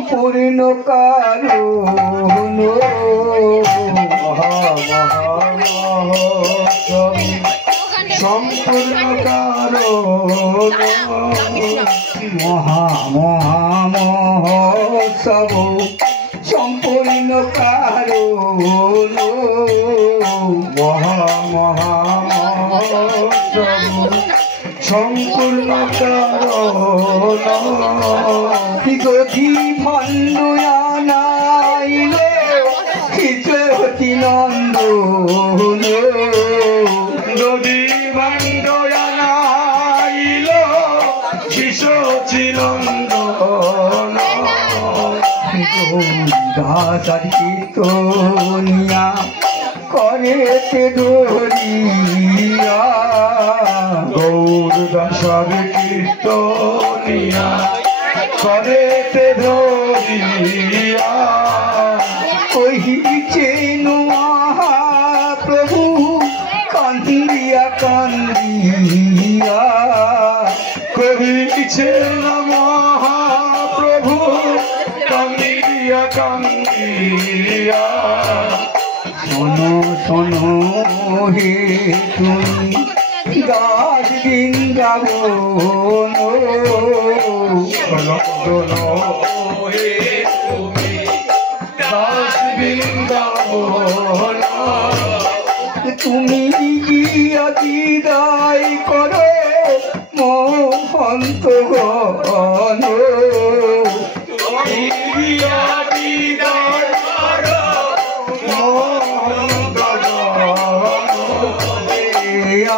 সম্পূর্ণ কারণ সম্পূর্ণ কারণ মহামহোৎসব সম্পূর্ণ কারণ মহামহোৎসব সম্পূর্ণ কারণ গতি ভণ্ডয়ানাইল হিততি নন্দন গতি ভণ্ডয়ানাইল হিততি নন্দন দাসার কীর্তনিয়া করেতে ধরিয়া গৌর দাসার কীর্তনিয়া করেতে ধরিয়া কহিছে মহাপ্রভু কান্দিয়া কান্দিয়া কহিছে মহাপ্রভু কান্দিয়া কান্দিয়া শোনো শোনো হে তুমি দাস বৃন্দাবন শোনো শোনো হে তুমি দাস বৃন্দাবন তুমি গিয়া বিদায় করো মহন্তগণ তুমি গিয়া বিদায় করো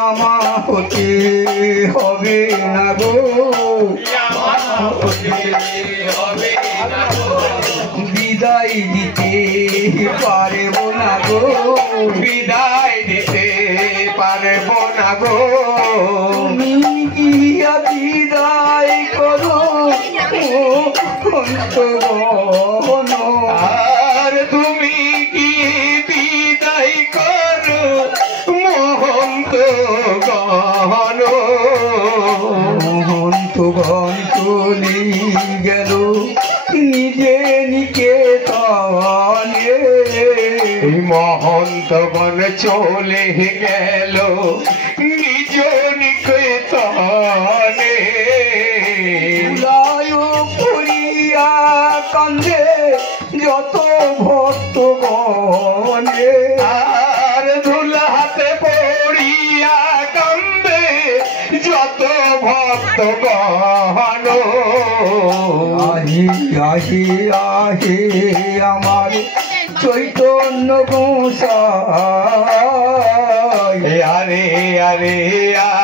আমার হতে হবে না গো বিদায় দিতে পারব না গো বিদায় দিতে পারব না গো তুমি গিয়া বিদায় করো অন্তগণ আর তুমি কি বিদায় করো মহন্তগণ মহন্তগণ চলে গেল নিজে নিকেতনে মহন্তগণ চলে গেল নিজ নিকেতনে লয় করিয়া কান্দে যত ভক্তগণে আর ধুলাতে পড়িয়া কান্দে যত ভক্তগণ আহি আহি আহে আমার চৈতন্য গোসাই আরে আরে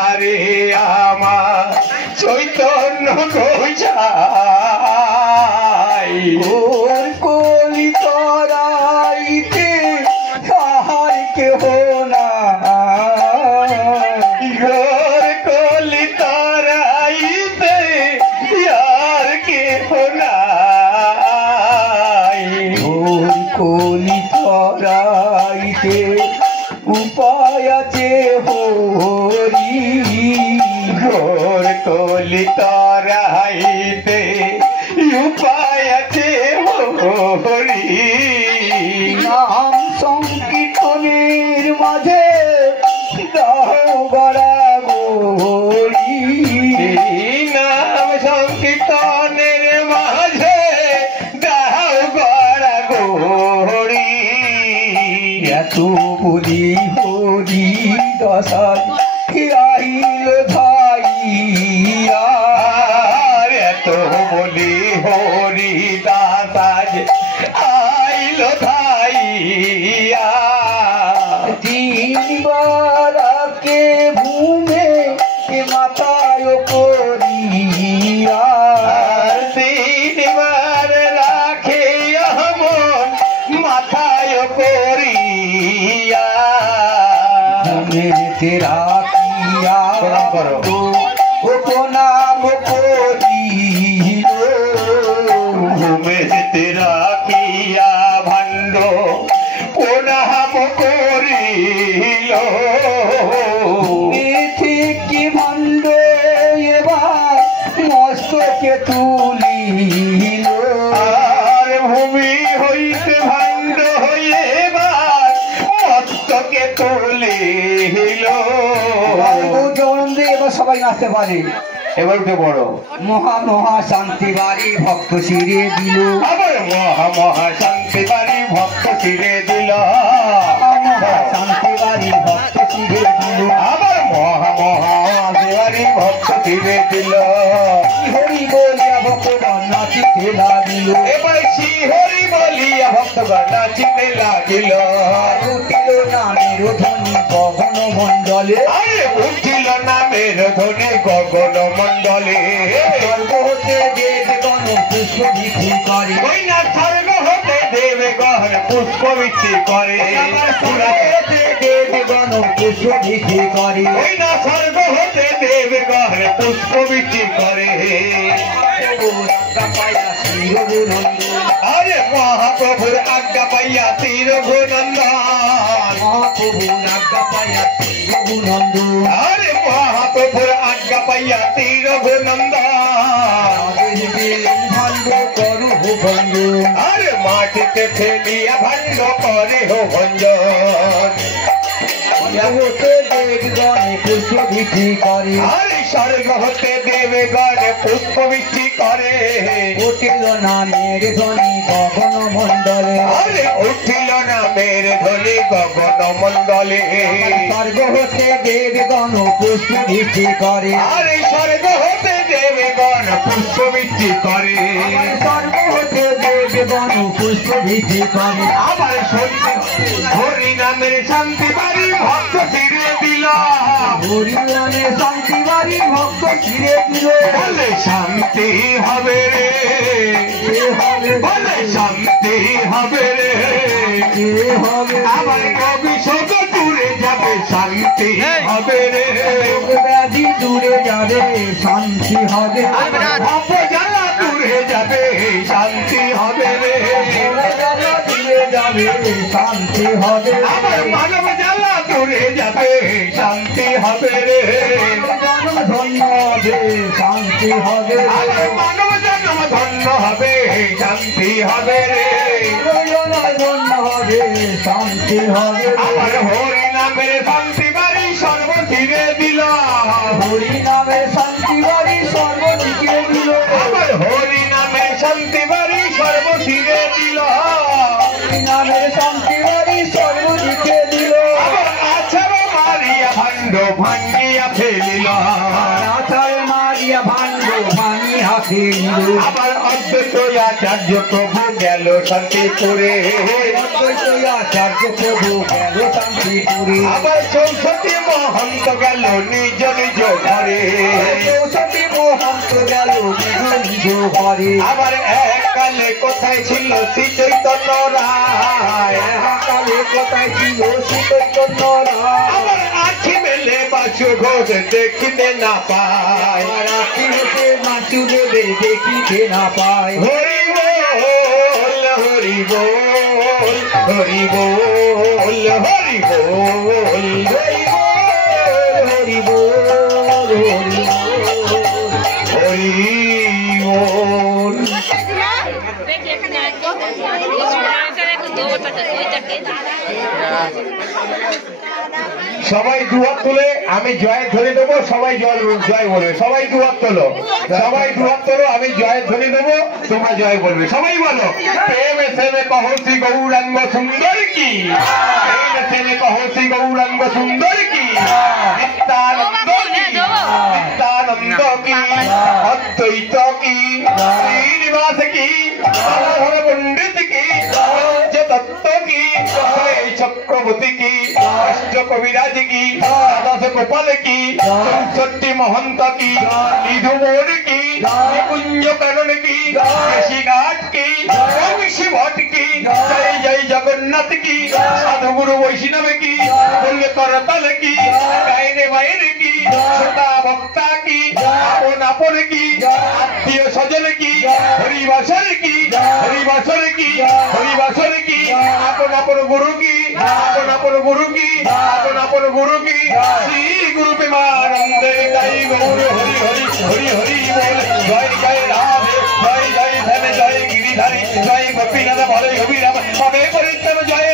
আরে আমার চৈতন্য গোসাই ওর কলি তরাইতে তাহার কেহ না ওর কলি তরাইতে আর কেহ নাই ওর কলি তরাইতে উপায় আছে হরি ঘোর কলি তরাইতে উপায় আছে হরি নাম সংকীর্তনের মাঝে দাও গড়াগড়ি নাম সংকীর্তনের মাঝে দাও গড়াগড়ি এত বলি হরি দশার আইল ধাইয়া এত বলি হরি দাস আইল ধাইয়া দিনবারাকে ভূমে মাথায় করিয়া দিনবার রাখে আমন মাথায় করিয়া তেরা কিয়া করো ও নাম করিল ঘুমে তেরা কিয়া ভণ্ড ও নাম করিল থেকে ভণ্ড এবার মস্তকে তুলিল সবাই নাচতে পারে। এবার উঠে বড় মহা মহা শান্তি বাড়ি ভক্ত শিরে দিল, আবার মহা মহা শান্তি বাড়ি ভক্ত শিরে দিল, শান্তি বাড়ি ভক্ত শিরে দিল, আবার মহা মহা বাড়ি ভক্ত শিরে দিল। হরি বলিয়া ভক্তগণ নাচিতে লাগিল, এবার শ্রী হরি বলিয়া ভক্তগণ নাচিতে লাগিল। উঠিল নামের ধ্বনি গগন মণ্ডলে, আরে উঠিল নামের ধ্বনি গগন মণ্ডলে, স্বর্গ হতে দেবগণ পুষ্প বৃদ্ধি করে, ওই না স্বর্গ হতে দেবগণ পুষ্প বৃষ্টি করে, দেবগণ পুষ্প বৃদ্ধি করে, ওই না স্বর্গ হতে দেবগণ পুষ্প বৃষ্টি করে। আরে মহাপ্রভুর আজ্ঞা পাইয়া তীর রঘুনন্দন, মহাপ্রভু আজ্ঞা পাইয়া রঘুনন্দন, আরে মহাপ্রভুর আজ্ঞা পাইয়া তীর রঘুনন্দন, ভাণ্ড করু ভঞ্জ, আরে মাটিতে ফেলিয়া ভাণ্ড করে হো ভঞ্জন, দেবগণে পুষ্প বৃদ্ধি করে, আরে স্বর্গ হতে দেবগণ পুষ্প বৃষ্টি করে, উঠিল নামের ধ্বনি গগন মণ্ডলে, আরে উঠিল নামের ধ্বনি গগন মণ্ডলে, স্বর্গ হতে দেবগণ পুষ্প বৃদ্ধি করে, আরে স্বর্গ হতে দেবগণ পুষ্প বৃষ্টি করে, স্বর্গ হতে দেবগণ পুষ্প বৃদ্ধি করে, আবার সত্যি হরি নামের শান্তি বাড়ি ভক্ত ফিরে দিল, হরি নামে শান্তি বাড়ি ভক্ত ফিরে দিল, বলে শান্তি হবে রে, বলে শান্তি হবে রে, হবে আবার অভিশোক দূরে যাবে শান্তি হবে রে, ব্যাধি দূরে যাবে শান্তি হবে, অপজ্বালা দূরে যাবে শান্তি হবে রে, দূরে যাবে শান্তি হবে, আবার মানব জ্বালা দূরে যাবে শান্তি হবে রে, ধন্য হবে শান্তি হবে, আবার মানব জন্ম ধন্য হবে শান্তি হবে রে, ধন্য হবে শান্তি হবে, আবার হরি নামের শান্তি বাড়ি সর্ব ফিরে দিল, হরি নামে শান্তি বাড়ি সর্বদিকে দিল, আবার হরি নামের শান্তি বাড়ি সর্ব ফিরে দিল, হরি নামে শান্তি বাড়ি সর্বদিকে দিল, আবার আছাড় মারিয়া ভাণ্ড ভাঙ্গিয়া ফেলিল, আচার মারিয়া ভাণ্ড ভাঙিয়া ফেলিল, আবার অদ্বৈত আচার্য প্রভু গেল শান্তিপুরে, আচার্য প্রভু গেল শান্তিপুরে, আবার 64 মহন্ত গেল নিজ নিজ ঘরে, চৌষট্টি মহন্ত গেল নিজ ঘরে, আবার এককালে কোথায় ছিল শ্রী চৈতন্য রায়, কালে কোথায় ছিল শ্রীচৈতন্য রায়, আবার আখি মেলে বাসু ঘোষ দেখিতে না পায়, রাখি হতে বাসুদেবে দেখিতে না পায়, হরি বল হরি বল হরি বল হরি বল, হরি বল হরি হরি বল। সবাই দুহাত তুলে আমি জয়ের ধ্বনি দেবো, সবাই জয় বলবে, সবাই দুহাত তোলো, সবাই দুহাত তোলো, আমি জয়ের ধ্বনি দেবো, তোমরা জয় বলবে, সবাই বলো প্রেমে সেমে কহো শ্রী গৌরাঙ্গ সুন্দর কি, প্রেমে সেমে কহো শ্রী গৌরাঙ্গ সুন্দর কি, নিত্যানন্দ কি, নিত্যানন্দ কি, অদ্বৈত কি, শ্রীনিবাস কি, রাধাধর পণ্ডিত কি, তত্ত্ব কি, চক্রবর্তী কি, অষ্ট কবিরাজ কি, দ্বাদশ গোপাল কি, 64 মহন্ত কি, নিধু মোর কি, নিকুঞ্জ কানন কি, ঋষিঘাট কি, ঋষি ভট কি, জয় জয় জগন্নাথ কি, সাধু গুরু বৈষ্ণব কি, বললে করতাল কি, গায়নে বাইর কি, শ্রোতা ভক্তা কি, আপন আপন কি, আত্মীয় স্বজন কি, হরিবাসর কি, হরিবাসর কি, হরিবাসর কি, আপন আপন গুরু কি, আপন আপন গুরু কি, আপন আপন গুরু কি, শ্রী গুরু প্রেমানন্দে তাই গৌর হরি হরি হরি হরি বল, জয় জয় রাধে, জয় জয় ধন, জয় গিরিধারী, জয় গোপীনাথ বলে অভিরাম, পাবে পরিত্রাণ, জয়